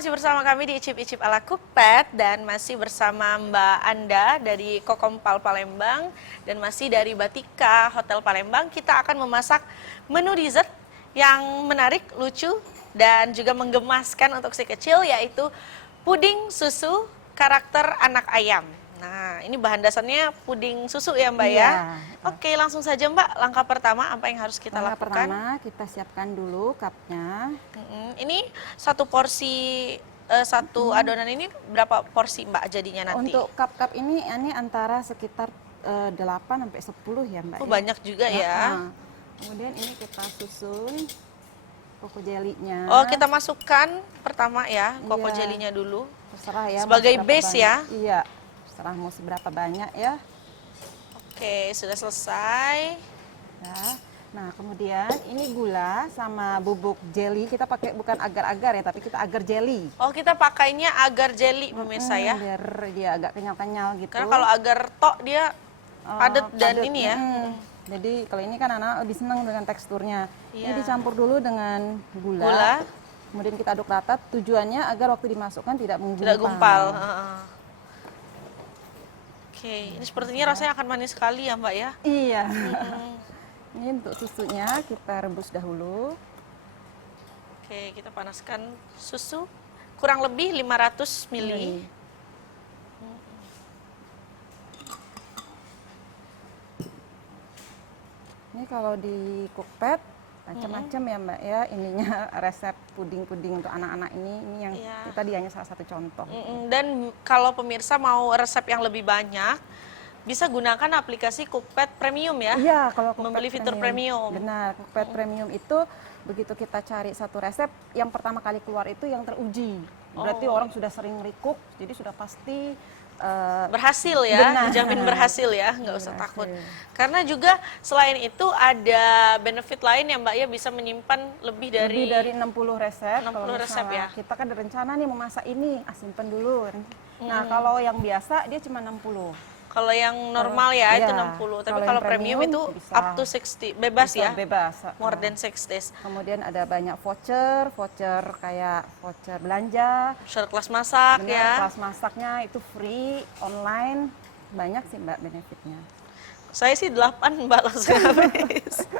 masih bersama kami di Icip-Icip ala Cookpad dan masih bersama Mbak Anda dari Kokompal Palembang dan masih dari Batika Hotel Palembang. Kita akan memasak menu dessert yang menarik, lucu dan juga menggemaskan untuk si kecil, yaitu puding susu karakter anak ayam. Nah, ini bahan dasarnya puding susu ya Mbak ya? Oke, langsung saja Mbak, langkah pertama apa yang harus kita lakukan? Pertama kita siapkan dulu cupnya. Ini satu porsi, satu adonan ini berapa porsi Mbak jadinya nanti? Untuk cup-cup ini antara sekitar 8 sampai 10 ya Mbak. Oh, banyak juga ya. Kemudian ini kita susun koko jelinya. Oh, kita masukkan pertama ya, koko Iya. jelinya dulu. Terserah ya. Sebagai mau seberapa base banyak. ya? Iya, terserah mau seberapa banyak ya. Oke, sudah selesai. Nah, kemudian ini gula sama bubuk jelly. Kita pakai bukan agar-agar ya, tapi kita agar jelly. Oh, kita pakainya agar jelly pemirsa ya. Biar dia agak kenyal-kenyal gitu. Karena kalau agar tok dia padat dan ini ya. Jadi kalau ini kan anak-anak lebih senang dengan teksturnya. Iya. Ini dicampur dulu dengan gula. Kemudian kita aduk rata. Tujuannya agar waktu dimasukkan tidak menggumpal. Tidak gumpal. Oke, ini sepertinya rasanya akan manis sekali ya Mbak ya. Iya. Ini untuk susunya kita rebus dahulu. Oke, kita panaskan susu kurang lebih 500 ml. Ini kalau di Cookpad macam-macam ya Mbak ya, ininya resep puding-puding untuk anak-anak ini yang tadi hanya salah satu contoh. Dan kalau pemirsa mau resep yang lebih banyak, bisa gunakan aplikasi Cookpad Premium ya. Iya, kalau Cookpad membeli fitur premium. Benar, Cookpad Premium itu begitu kita cari satu resep, yang pertama kali keluar itu yang teruji. Berarti orang sudah sering recook, jadi sudah pasti berhasil ya, dijamin berhasil ya, nggak usah takut. Karena juga selain itu ada benefit lain ya Mbak ya, bisa menyimpan lebih dari 60 resep. 60 resep ya. Kita kan ada rencana nih memasak ini, simpen dulu. Nah, kalau yang biasa dia cuma 60. Kalau yang normal ya itu 60, tapi kalau premium itu up to 60, bebas ya? Bebas. More than 6 days. Kemudian ada banyak voucher kayak voucher belanja. Voucher kelas masak ya. Kelas masaknya itu free, online, banyak sih Mbak benefitnya. Saya sih 8 Mbak langsung habis.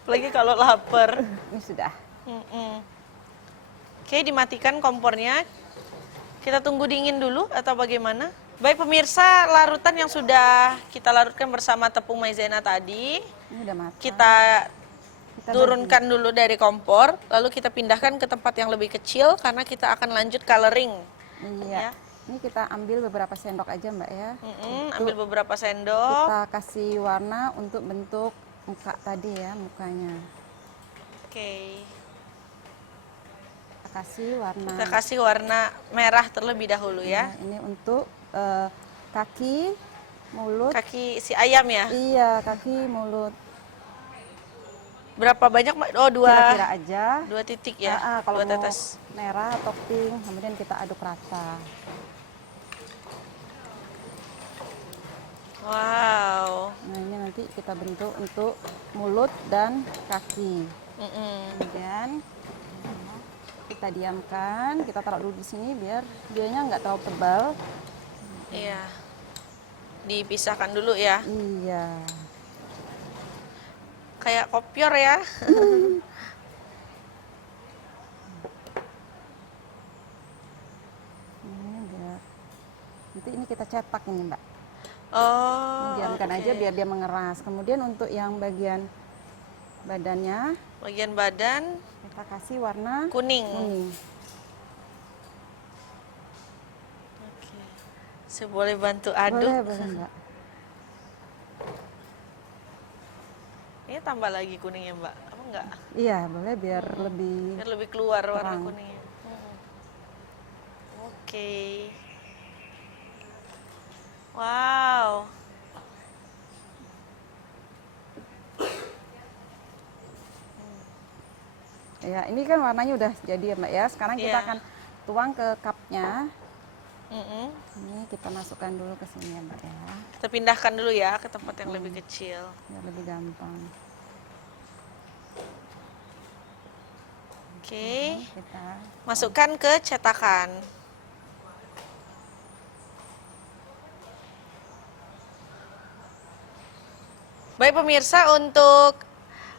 Apalagi kalau lapar. Ini sudah. Oke, dimatikan kompornya. Kita tunggu dingin dulu atau bagaimana? Baik pemirsa, larutan yang sudah kita larutkan bersama tepung maizena tadi, ini udah matang. Kita turunkan dulu dari kompor, lalu kita pindahkan ke tempat yang lebih kecil karena kita akan lanjut coloring. Iya. Ya. Ini kita ambil beberapa sendok aja Mbak ya. Ambil beberapa sendok. Kita kasih warna untuk bentuk muka tadi ya, mukanya. Oke. Kita kasih warna merah terlebih dahulu ya. Ini untuk kaki, mulut. Kaki si ayam ya? Iya, kaki, mulut. Berapa banyak Mbak? Oh, 2. Kira-kira aja. 2 titik ya? Kalau 2 tetes. Merah atau pink, kemudian kita aduk rata. Wow. Nah, ini nanti kita bentuk untuk mulut dan kaki. Kemudian kita diamkan, kita taruh dulu di sini biar dianya nggak terlalu tebal. Iya. Dipisahkan dulu ya. Iya. Kayak kopior ya. Nanti ini kita cetak ini Mbak. Oh. Diamkan aja biar dia mengeras. Kemudian untuk yang bagian badannya. Bagian badan. Kita kasih warna kuning. Saya boleh bantu aduk? Boleh Mbak. Ini tambah lagi kuningnya Mbak, apa enggak? Iya, boleh biar lebih keluar warna kuningnya. Oke. Wow. Ya, ini kan warnanya udah jadi ya Mbak ya. Sekarang kita akan tuang ke cupnya. Ini kita masukkan dulu ke sini ya Mbak ya. Kita pindahkan dulu ya ke tempat yang lebih kecil. Biar lebih gampang. Oke. Kita Masukkan ke cetakan. Baik pemirsa, untuk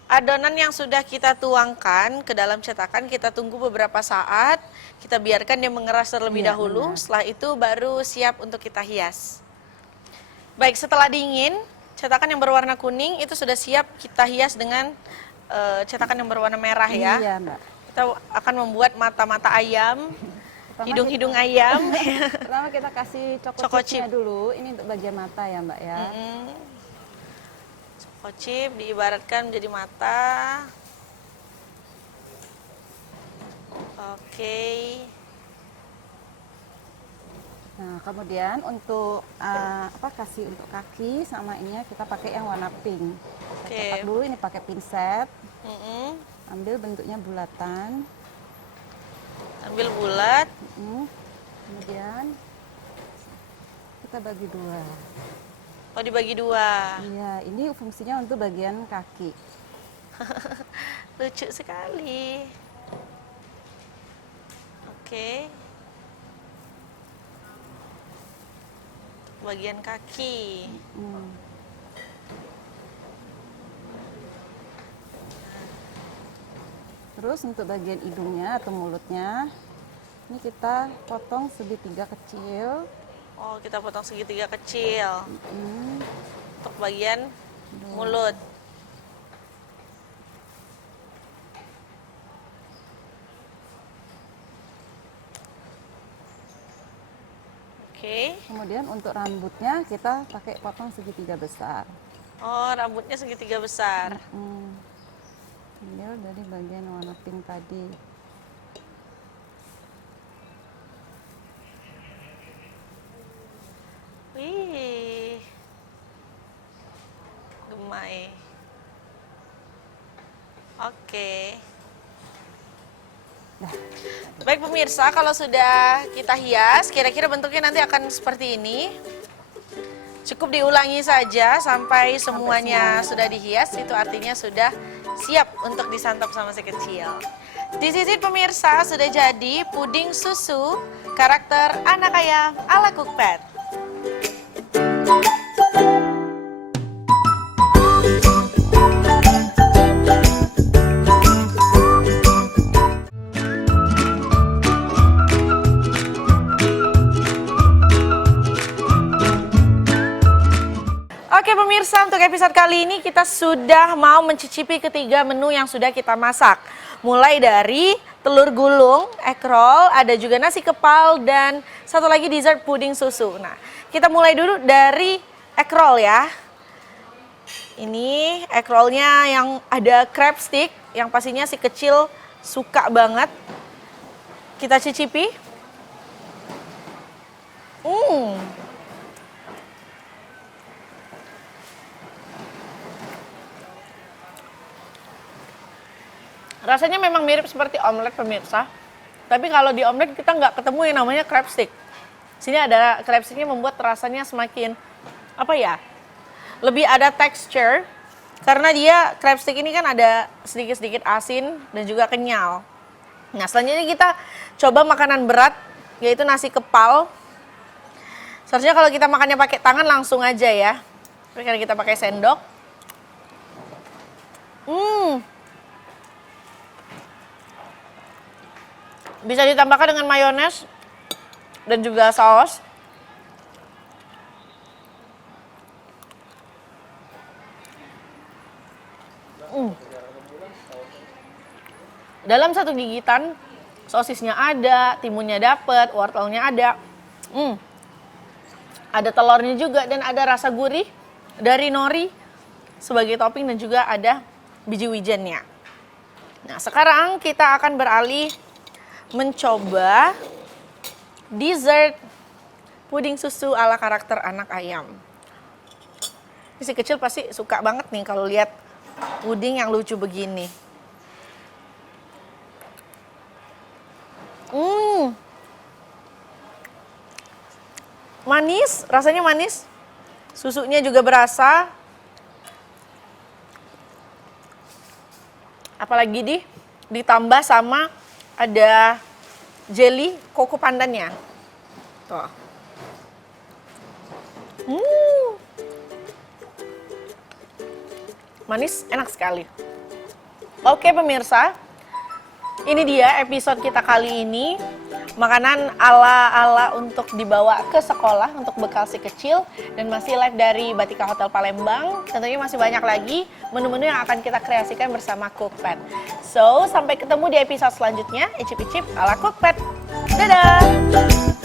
adonan yang sudah kita tuangkan ke dalam cetakan, kita tunggu beberapa saat. Kita biarkan dia mengeras terlebih Iya, dahulu. benar. Setelah itu baru siap untuk kita hias. Baik, setelah dingin, cetakan yang berwarna kuning itu sudah siap kita hias dengan cetakan yang berwarna merah ya. Iya, Mbak. Kita akan membuat mata-mata ayam, Pertama hidung-hidung ayam. Pertama kita kasih Choco choco chip. chipnya dulu. Ini untuk bagian mata ya, Mbak ya. Choco chip diibaratkan menjadi mata. Oke. Nah, kemudian untuk kasih untuk kaki sama ini kita pakai yang warna pink. Kita Oke. cetak dulu ini pakai pinset. Mm-mm. Ambil bentuknya bulatan. Ambil bulat. Kemudian kita bagi dua. Oh, dibagi dua. Iya, ini fungsinya untuk bagian kaki. Lucu sekali. Oke. Bagian kaki. Hmm. Terus untuk bagian hidungnya atau mulutnya, ini kita potong segitiga kecil. Oh, kita potong segitiga kecil Hmm. untuk bagian mulut. Oke. Kemudian untuk rambutnya kita pakai potong segitiga besar. Oh, rambutnya segitiga besar. Ambil dari bagian warna pink tadi. Wih. Gemai. Oke. Baik pemirsa, kalau sudah kita hias, kira-kira bentuknya nanti akan seperti ini. Cukup diulangi saja sampai semuanya sudah dihias, itu artinya sudah siap untuk disantap sama si kecil. Di sisi pemirsa sudah jadi puding susu karakter anak ayam ala Cookpad. Oke pemirsa, untuk episode kali ini kita sudah mau mencicipi ketiga menu yang sudah kita masak. Mulai dari telur gulung, egg roll, ada juga nasi kepal, dan satu lagi dessert puding susu. Nah, kita mulai dulu dari egg roll ya. Ini egg rollnya yang ada crab stick, yang pastinya si kecil suka banget. Kita cicipi. Rasanya memang mirip seperti omelet pemirsa. Tapi kalau di omelet kita nggak ketemu yang namanya crab stick. Sini ada crab sticknya, membuat rasanya semakin lebih ada texture. Karena dia crab stick ini kan ada sedikit-sedikit asin dan juga kenyal. Nah, selanjutnya kita coba makanan berat, yaitu nasi kepal. Seharusnya kalau kita makannya pakai tangan langsung aja ya. Tapi karena kita pakai sendok. Bisa ditambahkan dengan mayones dan juga saus. Dalam satu gigitan, sosisnya ada, timunnya dapet, wortelnya ada. Ada telurnya juga dan ada rasa gurih dari nori sebagai topping dan juga ada biji wijennya. Nah, sekarang kita akan beralih mencoba dessert puding susu ala karakter anak ayam. Ini si kecil pasti suka banget nih kalau lihat puding yang lucu begini. Manis, rasanya manis. Susunya juga berasa. Apalagi ditambah sama ada jelly koko pandannya. Tuh. Manis, enak sekali. Oke pemirsa, ini dia episode kita kali ini. Makanan ala-ala untuk dibawa ke sekolah untuk bekal si kecil, dan masih live dari Batika Hotel Palembang. Tentunya masih banyak lagi menu-menu yang akan kita kreasikan bersama Cookpad. So, sampai ketemu di episode selanjutnya. Icip-icip ala Cookpad. Dadah!